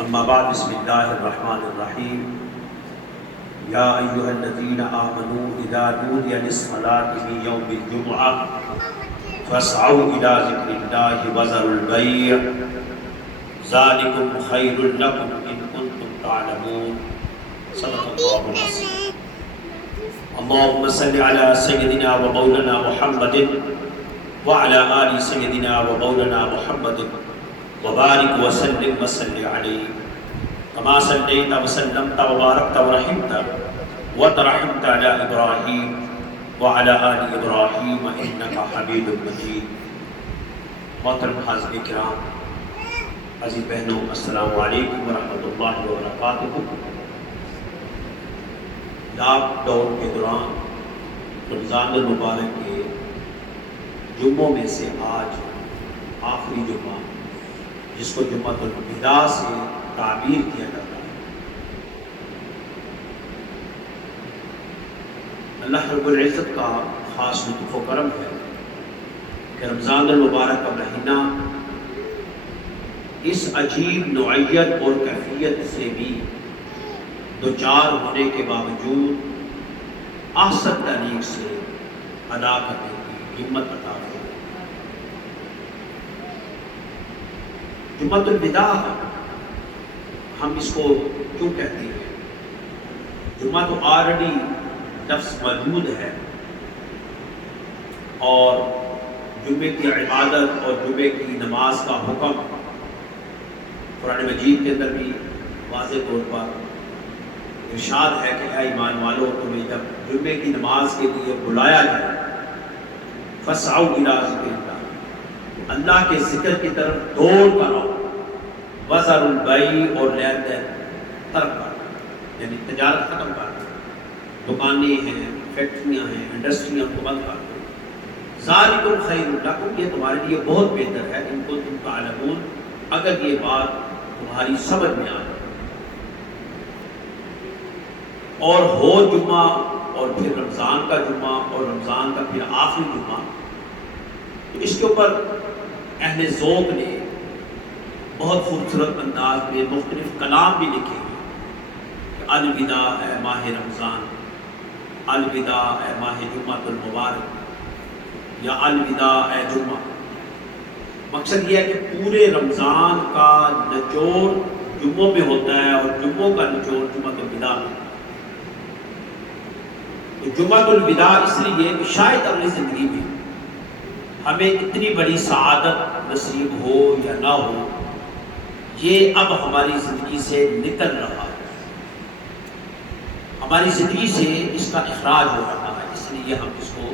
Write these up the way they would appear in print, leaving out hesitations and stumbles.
اما بعد بسم اللہ الرحمن الرحیم یا ایھا الذین آمنوا اذا نودی للصلاۃ من یوم الجمعہ فاسعوا الی ذکر اللہ وذروا البیع ذلکم خیر لکم ان کنتم تعلمون صدق اللہ العظیم۔ اللهم صل على سيدنا ومولانا محمد وعلى آل سيدنا ومولانا محمد وبارك وسلم وصل عليه كما صليت وسلمت وباركت ورحمت وترحمت على إبراهيم وعلى آل إبراهيم إنك حميد مجيد۔ محترم حاضرین کرام، عزیز بہنوں، السلام علیکم ورحمۃ اللہ وبرکاتہ۔ لاک ڈاؤن کے دوران رمضان المبارک کے جمعوں میں سے آج آخری جمعہ، جس کو جمعۃ الوداع سے تعبیر کیا جاتا ہے، اللہ رب العزت کا خاص لطف و کرم ہے کہ رمضان المبارک کا مہینہ اس عجیب نوعیت اور کیفیت سے بھی دوچار ہونے کے باوجود احسن طریق سے ادا کرنے کی ہمت عطا کی۔ جمعۃ الوداع ہم اس کو کیوں کہتے ہیں؟ جمعہ تو آلریڈی لفظ موجود ہے، اور جمعے کی عبادت اور جمعے کی نماز کا حکم قرآن مجید کے اندر بھی واضح طور پر ارشاد ہے کہ اے ایمان والو، تمہیں جب جمعے کی نماز کے لیے بلایا جائے فاسعوا الی ذکر اللہ، اللہ کے ذکر کی طرف دوڑ کر آؤ، وذروا البیع، اور لین دین ترک کر، یعنی تجارت ختم کر دو، دکانیں ہیں، فیکٹریاں ہیں، انڈسٹریاں کو بند کر دو، ذالکم خیر لکم، یہ تمہارے لیے بہت بہتر ہے، ان کو تم تعلمون، اگر یہ بات تمہاری سمجھ میں آ جائے۔ اور ہو جمعہ اور پھر رمضان کا جمعہ اور رمضان کا پھر آخری جمعہ، تو اس کے اوپر اہل ذوق نے بہت خوبصورت انداز میں مختلف کلام بھی لکھے ہیں کہ الوداع اے ماہ رمضان، الوداع اے ماہ جمعۃ المبارک، یا الوداع اے جمعہ۔ مقصد یہ ہے کہ پورے رمضان کا نچوڑ جمعوں میں ہوتا ہے اور جمعوں کا نچوڑ جمعۃ الوداع میں۔ تو جمعۃ الوداع اس لیے کہ شاید اپنی زندگی میں ہمیں اتنی بڑی سعادت نصیب ہو یا نہ ہو، یہ اب ہماری زندگی سے نکل رہا ہے، ہماری زندگی سے اس کا اخراج ہو رہا ہے، اس لیے ہم اس کو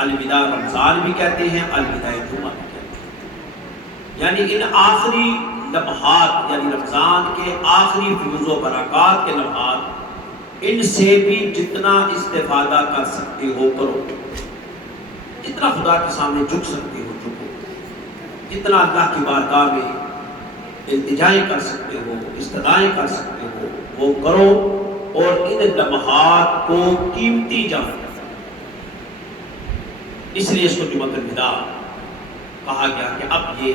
الوداع رمضان بھی کہتے ہیں، الوداع جمعہ بھی کہتے ہیں۔ یعنی ان آخری لمحات، یعنی رمضان کے آخری فیوز و برکات کے لمحات، ان سے بھی جتنا استفادہ کر سکتے ہو کرو، جتنا خدا کے سامنے جھک سکتے ہو جھکو، جتنا اللہ کی بارگاہ میں التجائیں کر سکتے ہو، استدعائیں کر سکتے ہو، وہ کرو، اور ان لمحات کو قیمتی جانو۔ اس لیے اس کو جمعۃ الوداع کہا گیا کہ اب یہ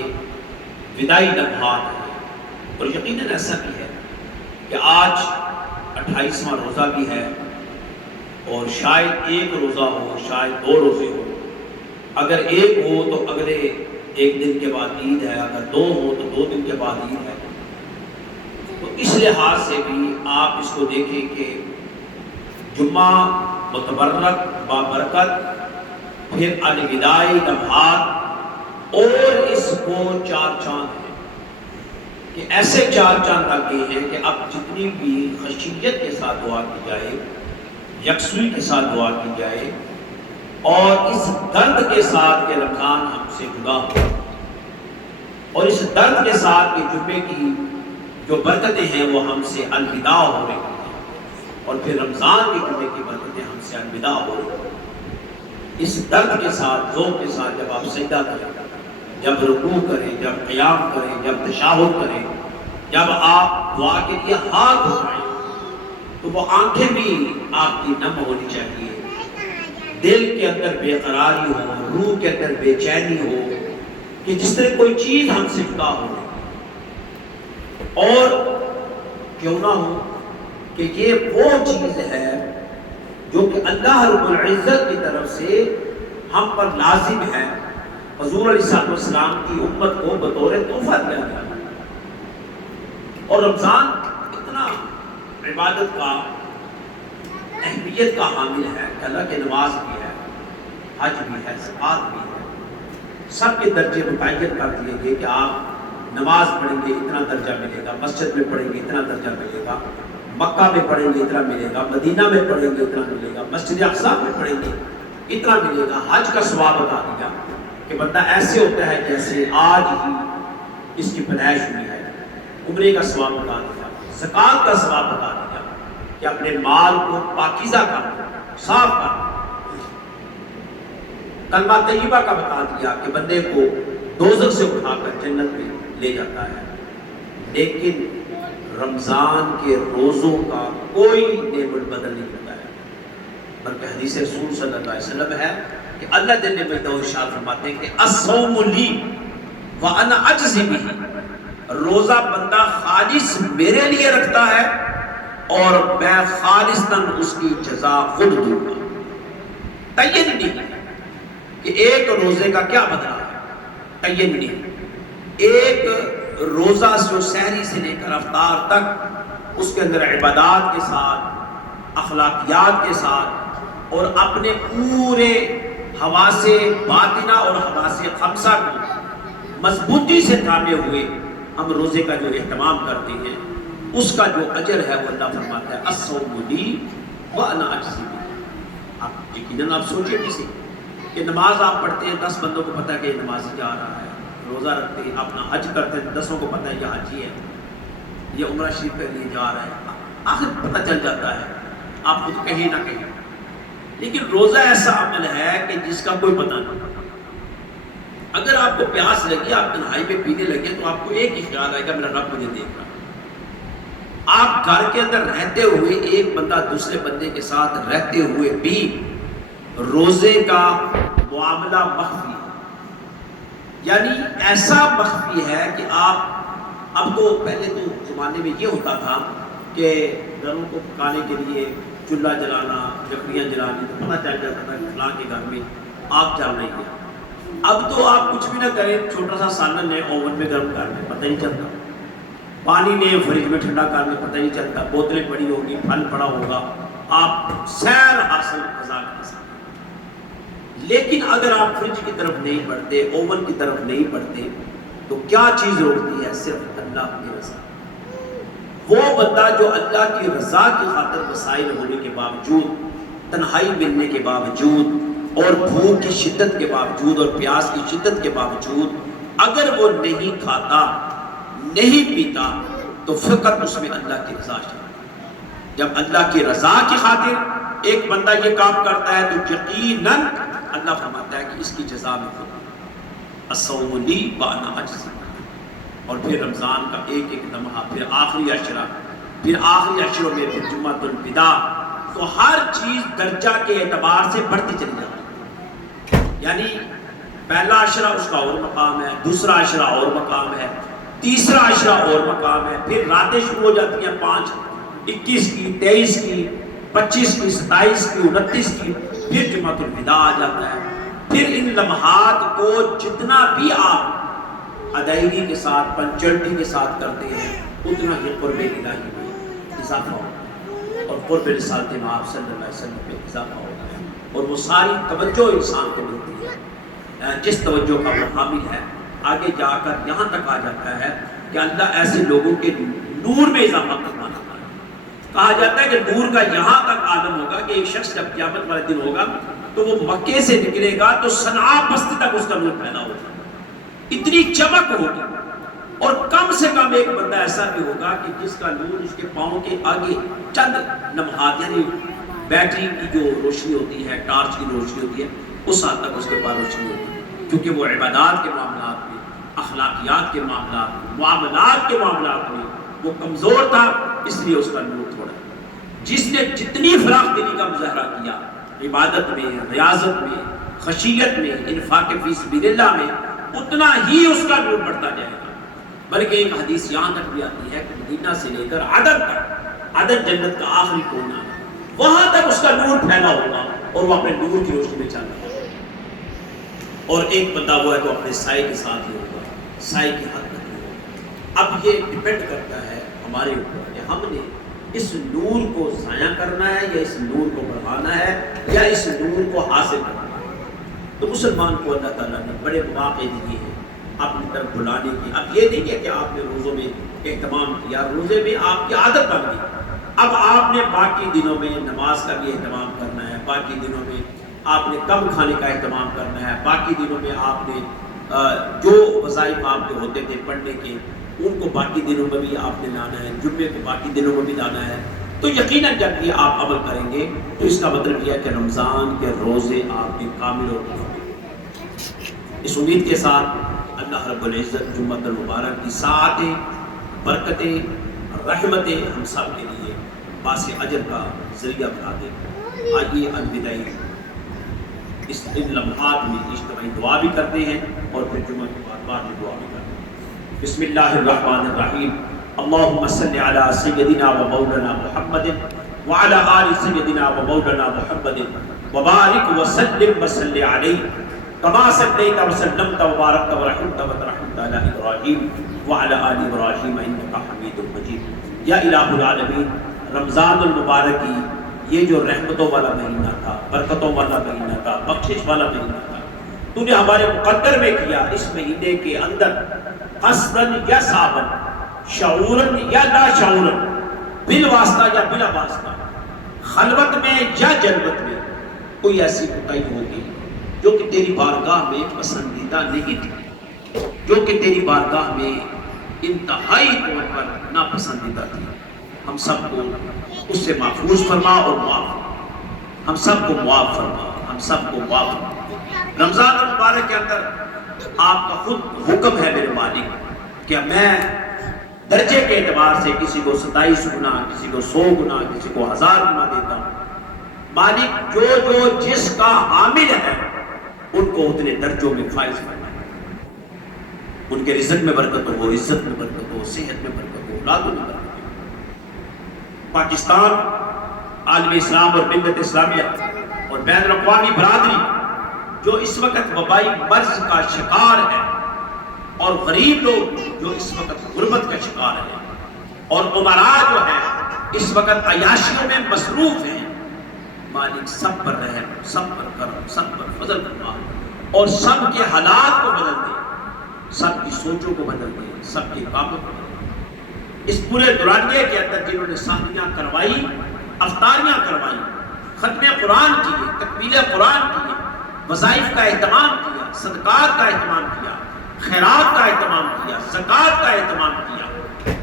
وداعی لمحات ہیں۔ اور یقیناً ایسا بھی ہے کہ آج 28واں روزہ بھی ہے، اور شاید ایک روزہ ہو، شاید 2 روزے ہو، اگر ایک ہو تو اگلے ایک دن کے بعد عید ہے، اگر 2 ہو تو 2 دن کے بعد عید ہے۔ تو اس لحاظ سے بھی آپ اس کو دیکھیں کہ جمعہ متبرک بابرکت، پھر الوداعی لمحات، اور اس کو 4 چاند ہیں کہ ایسے 4 چاند لگ گئے ہیں کہ اب جتنی بھی خشیت کے ساتھ دعا کی جائے، یکسوئی کے ساتھ دعا کی جائے، اور اس درد کے ساتھ کہ رمضان ہم سے جدا ہو، اور اس درد کے ساتھ کہ جمعے کی جو برکتیں ہیں وہ ہم سے الوداع ہو رہی ہیں، اور پھر رمضان کے جمعے کی برکتیں ہم سے الوداع ہو رہی ہیں، اس درد کے ساتھ، ذوق کے ساتھ جب آپ سجدہ کریں، جب رکوع کریں، جب قیام کریں، جب تشہد کریں، جب آپ دعا کے لیے ہاتھ اٹھائیں، تو وہ آنکھیں بھی آپ کی نم ہونی چاہیے، دل کے اندر بے قراری ہو، روح کے اندر بے چینی ہو، کہ جس طرح کوئی چیز ہم سے جدا ہو رہی ہے۔ اور کیوں نہ ہو کہ یہ وہ چیز ہے جو کہ اللہ رب العزت کی طرف سے ہم پر لازم ہے، حضور علیہ السلام کی امت کو بطور تحفہ دیا گیا۔ اور رمضان اتنا عبادت کا اہمیت کا حامل ہے کہ اللہ کے نماز بھی ہے، حج بھی ہے، زکوٰۃ بھی ہے، سب کے درجے متعین کر دیے گئے کہ آپ نماز پڑھیں گے اتنا درجہ ملے گا، مسجد میں پڑھیں گے اتنا درجہ ملے گا، مکہ میں پڑھیں گے اتنا ملے گا، مدینہ میں پڑھیں گے اتنا ملے گا، مسجد اقصی میں پڑھیں گے اتنا ملے گا۔ حج کا ثواب بتا دیا کہ بندہ ایسے ہوتا ہے جیسے آج ہی اس کی پیدائش ہوئی ہے، عمرے کا ثواب بتا دیا، زکوٰۃ کا ثواب بتا دیا کہ اپنے مال کو پاکیزہ کر، صاف کر، کلمہ طیبہ کا بتا دیا کہ بندے کو دوزخ سے اٹھا کر جنت میں لے جاتا ہے۔ لیکن رمضان کے روزوں کا کوئی نعمت بدل نہیں ہوتا ہے، بلکہ حدیث رسول صلی اللہ علیہ وسلم ہے کہ اللہ جل مجدہ ارشاد فرماتے ہیں کہ الصوم لی وانا اجزی بہ، روزہ بندہ خالص میرے لیے رکھتا ہے اور میں خالصاً اس کی جزا خود دوں گا۔ تعین نہیں کہ ایک روزے کا کیا بدلہ ہے، تعین نہیں۔ ایک روزہ جو سحری سے لے کر افطار تک اس کے اندر عبادات کے ساتھ، اخلاقیات کے ساتھ اور اپنے پورے حواس باطنہ اور حواس خمسہ کو مضبوطی سے تھامے ہوئے ہم روزے کا جو اہتمام کرتے ہیں اس کا جو اجر ہے وہ اللہ فرماتا ہے الصوم لی وانا اجزی بہ۔ آپ یقیناً آپ سوچیں بھی سے کہ نماز آپ پڑھتے ہیں، 10 بندوں کو پتہ ہے کہ یہ نمازی جا رہا ہے، روزہ رکھتے ہیں، اپنا حج کرتے ہیں، 10 کو پتہ ہے یہ حاجی ہے، یہ عمرہ شریف کے لیے جا رہا ہے، آخر پتہ چل جاتا ہے، آپ خود کہیں نہ کہیں۔ لیکن روزہ ایسا عمل ہے کہ جس کا کوئی پتہ نہیں۔ اگر آپ کو پیاس لگی، آپ تنہائی میں پینے لگے تو آپ کو ایک ہی خیال آئے گا میرا رب مجھے دیکھ رہا۔ آپ گھر کے اندر رہتے ہوئے ایک بندہ دوسرے بندے کے ساتھ رہتے ہوئے بھی روزے کا معاملہ مخفی، یعنی ایسا مخفی ہے کہ آپ اب تو پہلے تو زمانے میں یہ ہوتا تھا کہ گھروں کو پکانے کے لیے چولہا جلانا، لکڑیاں جلانی، تو پتہ چل جاتا تھا کہ فلاں کے گھر میں آگ چل رہی ہے۔ اب تو آپ کچھ بھی نہ کریں، چھوٹا سا سالن ہے اوون میں گرم کر لیں، پتہ نہیں چلتا، پانی نے فریج میں ٹھنڈا کر لیں، پتہ نہیں چلتا، بوتلیں پڑی ہوگی، پھل پڑا ہوگا، آپ سیر حاصل مزہ کر سکتے۔ لیکن اگر آپ فریج کی طرف نہیں بڑھتے، اوون کی طرف نہیں بڑھتے، تو کیا چیز روکتی ہے؟ صرف اللہ کی رضا۔ وہ بندہ جو اللہ کی رضا کی خاطر وسائل ہونے کے باوجود، تنہائی ملنے کے باوجود اور بھوک کی شدت کے باوجود اور پیاس کی شدت کے باوجود اگر وہ نہیں کھاتا، نہیں پیتا، تو فقط اس میں اللہ کی رضا چاہیے۔ جب اللہ کی رضا کی خاطر ایک بندہ یہ کام کرتا ہے تو یقیناً اللہ فرماتا ہے کہ اس کی جزا میں خود الصوم لی وانا اجزی بہ۔ اور پھر رمضان کا ایک ایک لمحہ، پھر آخری عشرہ، پھر آخری عشروں میں پھر جمعۃ الوداع، تو ہر چیز درجہ کے اعتبار سے بڑھتی چلی جاتی ہے۔ یعنی پہلا عشرہ اس کا اور مقام ہے، دوسرا عشرہ اور مقام ہے، تیسرا عشرہ اور مقام ہے، پھر راتیں شروع ہو جاتی ہیں 5، 21 کی، 23 کی، 25 کی، 27 کی، 29 کی، پھر جمعۃ الوداع آ جاتا ہے۔ پھر ان لمحات کو جتنا بھی آپ ادائیگی کے ساتھ، پنچوئلٹی کے ساتھ کرتے ہیں، اتنا ہی قرب الہی میں اضافہ ہوتا ہے اور قرب رسالت مآب صلی اللہ علیہ وسلم میں اضافہ ہوتا ہے، اور وہ ساری توجہ انسان کو ملتی ہے جس توجہ کا وہ حامل ہے۔ آگے جا کر یہاں تک آ جاتا ہے کہ اللہ ایسے لوگوں کے نور میں اضافہ کرنا چاہتا ہے۔ کہا جاتا ہے کہ نور کا یہاں تک عالم ہوگا کہ ایک شخص جب قیامت والے دن ہوگا تو وہ مکے سے نکلے گا تو صنعاء بستی تک اس کا نور پیدا ہوگا، اتنی چمک ہوگی۔ اور کم سے کم ایک بندہ ایسا بھی ہوگا کہ جس کا نور اس کے پاؤں کے آگے چند لمحات، یعنی بیٹری کی جو روشنی ہوتی ہے، ٹارچ کی روشنی ہوتی ہے، اس حد تک اس کے پاس روشنی ہوتی ہے، کیونکہ وہ عبادات کے معاملات میں، اخلاقیات کے معاملات میں، معاملات کے معاملات میں وہ کمزور تھا، اس لیے اس کا نور تھوڑا۔ جس نے جتنی فراخ دلی کا مظاہرہ کیا عبادت میں، ریاضت میں، خشیت میں، انفاق فی سبیل اللہ میں، اتنا ہی اس کا نور بڑھتا جائے گا۔ بلکہ ایک حدیث یہاں تک بھی آتی ہے کہ مدینہ سے لے کر عدن تک، عدن جنت کا آخری کونا ہے، وہاں تک اس کا نور پھیلا ہوگا اور وہ اپنے نور کی روشنی میں چل رہا ہے۔ اور ایک بندہ وہ ہے تو اپنے سائے کے ساتھ ہی ہوگا، سائے کی حد تک نہیں ہوگا۔ اب یہ ڈیپینڈ کرتا ہے ہمارے اوپر کہ ہم نے اس نور کو ضائع کرنا ہے یا اس نور کو بڑھانا ہے یا اس نور کو حاصل کرنا ہے۔ تو مسلمان کو اللہ تعالیٰ نے بڑے مواقع دیے ہیں اپنی طرف بلانے کی۔ اب یہ نہیں ہے کہ آپ نے روزوں میں اہتمام کیا، روزے میں آپ کی عادت بن گئی، اب آپ نے باقی دنوں میں نماز کا بھی اہتمام کرنا ہے، باقی دنوں میں آپ نے کم کھانے کا اہتمام کرنا ہے، باقی دنوں میں آپ نے جو وظائف آپ کے ہوتے تھے پڑھنے کے ان کو باقی دنوں میں بھی آپ نے لانا ہے، جمعے کو باقی دنوں میں بھی لانا ہے۔ تو یقیناً جب یہ آپ عمل کریں گے تو اس کا مطلب یہ ہے کہ رمضان کے روزے آپ کے کامل اور مکمل۔ اس امید کے ساتھ اللہ رب العزت جمعۃ المبارک کی ساعتیں، برکتیں، رحمتیں ہم سب کے لیے باعث اجر کا ذریعہ بنا دیں۔ آئیے الوداعی اس ان لمحات میں اجتماعی دعا بھی کرتے ہیں اور پھر جمعہ کے بعد میں دعا بھی کرتے ہیں۔ بسم اللہ الرحمن الرحیم، اللہم صلی علی سیدنا و مولانا محمد وعلی آل سیدنا و مولانا محمد وبارک وسلم وصلی علیہ کما صلیت وسلمت وبارکت ورحمت وترحمت علی ابراہیم وعلی آل ابراہیم انک حمید مجید۔ یا الہ العالمین، رمضان المبارک کی یہ جو رحمتوں والا مہینہ تھا، برکتوں والا مہینہ تھا، بخشش والا مہینہ تھا، تو نے ہمارے مقدر میں کیا اس مہینے کے اندر قصداً یا صابن، شعوراً یا لا شعوراً، بالواسطہ یا بلا واسطہ، خلوت میں یا جلوت میں کوئی ایسی کوتاہی ہوگی جو کہ تیری بارگاہ میں پسندیدہ نہیں تھی، جو کہ تیری بارگاہ میں انتہائی طور پر ناپسندیدہ تھی، ہم سب کو اس سے محفوظ فرما اور معاف فرما، ہم سب کو معاف فرما، ہم سب کو معاف فرما۔ رمضان المبارک کے اندر آپ کا خود حکم ہے میرے مالک کہ میں درجے کے اعتبار سے کسی کو 27 گنا، کسی کو 100 گنا، کسی کو 1000 گنا دیتا ہوں۔ مالک جو جو جس کا حامل ہے ان کو اتنے درجوں میں فائز کرنا ہے، ان کے رزق میں برکت ہو، عزت میں برکت ہو، صحت میں برکت ہو، اولادوں میں برکت ہو۔ پاکستان عالم اسلام اور ملت اسلامیہ اور بین الاقوامی برادری جو اس وقت وبائی مرض کا شکار ہے اور غریب لوگ جو اس وقت غربت کا شکار ہے اور امراء جو ہے اس وقت عیاشیوں میں مصروف ہیں، مالک سب پر رحم، سب پر کرم، سب پر فضل فرما اور سب کے حالات کو بدل دے، سب کی سوچوں کو بدل دے، سب کے کاموں کو بدل دے۔ اس پورے دورانیے کے اندر جنہوں نے سالیاں کروائی، افطاریاں کروائی، ختم قرآن کیے، تکمیل قرآن کیے، وظائف کا اہتمام کیا، صدقات کا اہتمام کیا، خیرات کا اہتمام کیا، زکوٰۃ کا اہتمام کیا،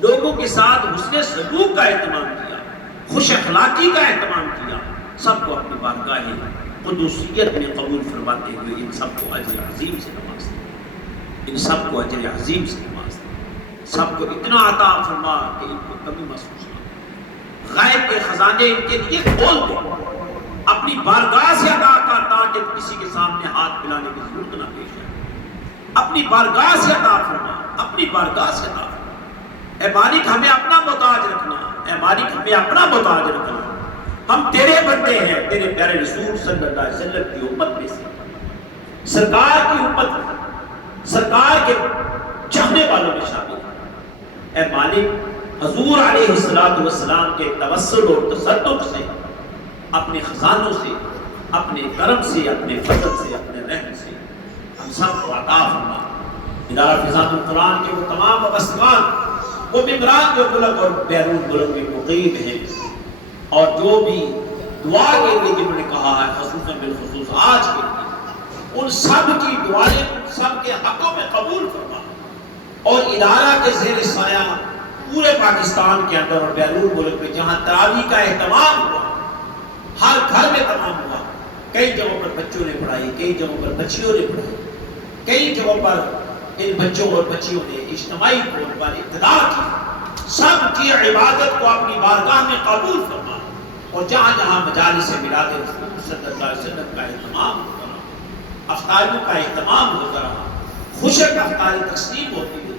لوگوں کے ساتھ حسن سلوک کا اہتمام کیا، خوش اخلاقی کا اہتمام کیا، سب کو اپنی بارگاہ قدوسیت میں قبول فرماتے ہوئے ان سب کو اجر عظیم سے نوازتے، ان سب کو اجر عظیم سے نوازتے، سب کو اتنا عطا فرما کہ ان کو کبھی محسوس نہ، غیب کے خزانے ان کے لیے کھول دو، اپنی بارگاہ سے عطا کر تاکہ کسی کے سامنے ہاتھ پھیلانے کی ضرورت نہ پیش آئے، اپنی بارگاہ سے عطا فرما، اپنی بارگاہ سے عطا فرما۔ اے مالک ہمیں اپنا محتاج رکھنا، اے مالک ہمیں اپنا محتاج رکھنا، ہم تیرے بندے ہیں، تیرے پیارے رسول صلی اللہ علیہ وسلم کی امت میں سے، سرکار کی امت، سرکار کے چاہنے والوں میں شامل ہیں۔ اے مالک حضور علیہ السلام کے توسل اور تصدق سے، اپنے خزانوں سے، اپنے کرم سے، اپنے فضل سے، اپنے رحم سے ہم سب کو عطا فرما۔ ادارہ فضائل القرآن کے وہ تمام وابستگان، وہ ممبران جو ملک اور بیرون ملک میں مقیم ہیں اور جو بھی دعا کے لیے جنہوں نے کہا ہے، خصوصاً بالخصوص آج کے لیے، ان سب کی دعائیں ان سب کے حقوں میں قبول فرما اور ادارہ کے زیر سایہ پورے پاکستان کے اندر اور بیرون ملک میں جہاں تراویح کا اہتمام ہوا، ہر گھر میں تمام ہوا، کئی جگہوں پر بچوں نے پڑھائی، کئی جگہوں پر بچیوں نے پڑھائی، کئی جگہوں پر ان بچوں اور بچیوں نے اجتماعی طور پر ابتدا کی، سب کی عبادت کو اپنی بارگاہ میں قبول فرما اور جہاں جہاں مجالس میلاد رسول صلی اللہ علیہ وسلم کا اہتمام ہوتا رہا، افطاریوں کا اہتمام ہوتا رہا، خوشک افطاری تقسیم ہوتی رہی،